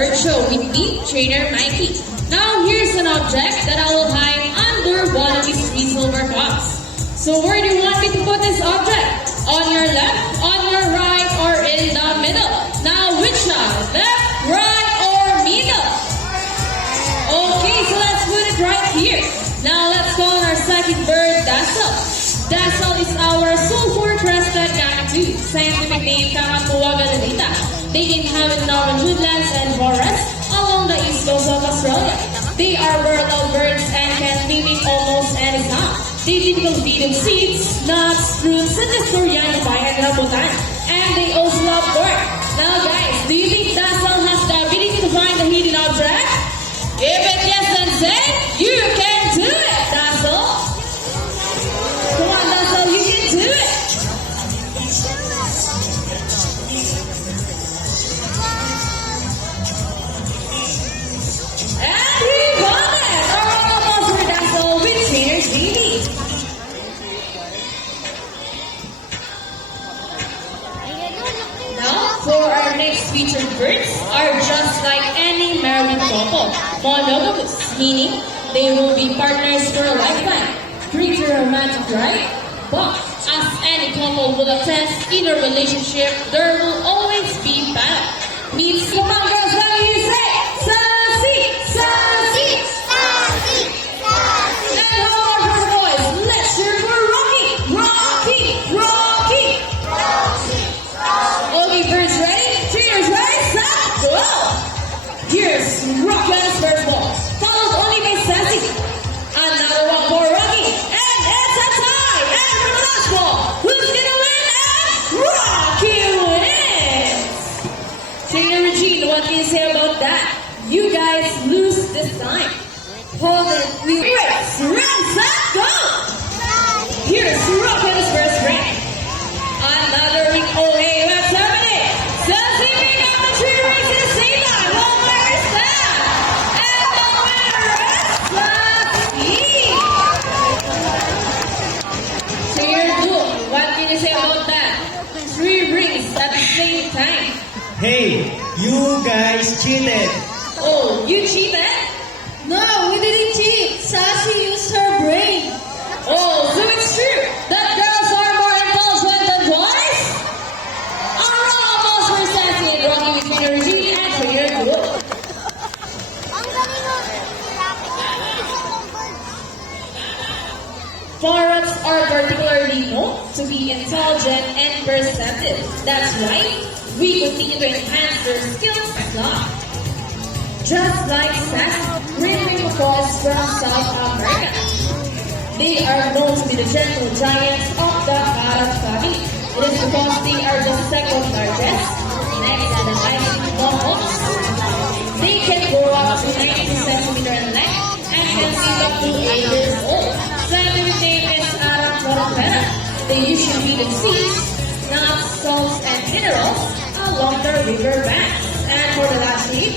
bird show with me, Trainer Mikey. Now here's an object that I will hide under one of these three silver cups. So where do you want me to put this object? On your left, on your right, or in the middle? Now which one? Left, right, or middle? Okay, so let's put it right here. Now let's go on our second bird, Dazzle. Dazzle is our sulfur-crested cockatoo. Scientific name, Kakatua galanita. They inhabit northern woodlands and forests along the east coast of Australia. They are versatile birds and can live in almost any time. They typically feed on seeds, nuts, fruits, such as durian, papaya, and rambutan. And they also love corn. Now guys, do you think Dazzle has the ability to find the hidden object? If it yes, then say, you can do it, Dazzle. Come on, Dazzle, you can do it. And he won it! A round of applause for Dazzle with Trainer Jamie. Now, for our next featured birds are just like any married couple, monogamous, meaning they will be partners for a lifetime. Pretty romantic, right? But as any couple will attest in a relationship, there will always be battle. Means, come on girls, let me hear you say, sassy, sassy, Sassy, sassy. and how about for the boys? Let's hear it for Rocky, Rocky, Rocky. Okay, birds ready? Cheers, ready? Set, go! Here's Rocky on his first ball, followed only by Sassy. Another one for Rocky, and it's a tie! And for the last ball, who's gonna win? And Rocky wins! Trainer Regine, what can you say about that? You guys lose this time. Hold it, race, run, set, go! Here's Rocky on his first ring. Another ring, oh hey, what's happening? Sassy ring number 3 race in the same line. Well, where is that? And the winner is Sassy! Trainer Duo, what can you say about that? 3 rings at the same time. Hey, you guys cheated. Oh, you cheated? No, we didn't cheat. Sassy used her brain. Oh, so it's true that girls are more intelligent than boys? A round of applause for Sassy and Rocky with Trainer Regine and Trainer Duo. Ang galing nun. Parrots are particularly known to be intelligent and perceptive. That's right, we continue to enhance their skills and knowledge. Just like Sassy, Green macaws from South America. They are known to be the gentle giants of the parrot family. It is because they are the second largest, next to the icy bonobos. They can grow up to 90 centimeters in length and can live up to 8 years old. Scientific name is Arachnoptera. They usually feed on seeds, nuts, salts, and minerals along the river banks. And for the last lead,